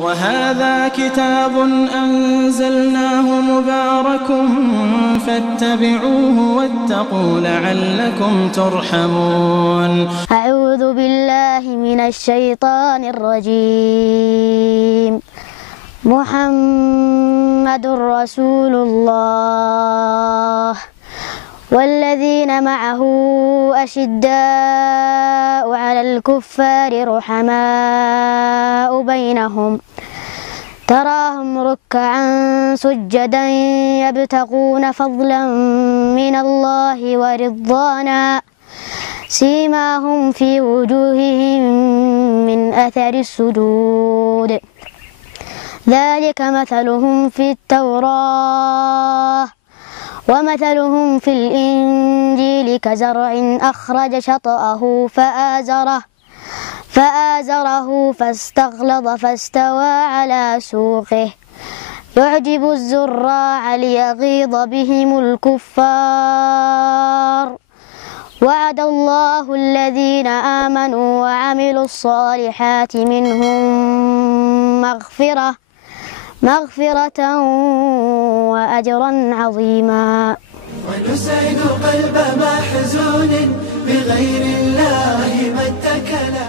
وهذا كتاب أنزلناه مبارك فاتبعوه واتقوا لعلكم ترحمون. أعوذ بالله من الشيطان الرجيم. محمد رسول الله والذين معه أشداء على الكفار رحماء بينهم تراهم ركعا سجدا يبتغون فضلا من الله ورضوانا سيماهم في وجوههم من أثر السجود ذلك مثلهم في التوراة ومثلهم في الإنجيل كزرع أخرج شطأه فآزره فاستغلظ فاستوى على سوقه يعجب الزراع ليغيظ بهم الكفار. وعد الله الذين آمنوا وعملوا الصالحات منهم مغفرة وأجرا عظيما. ونسعد قلب محزون بغير الله ما اتكلا.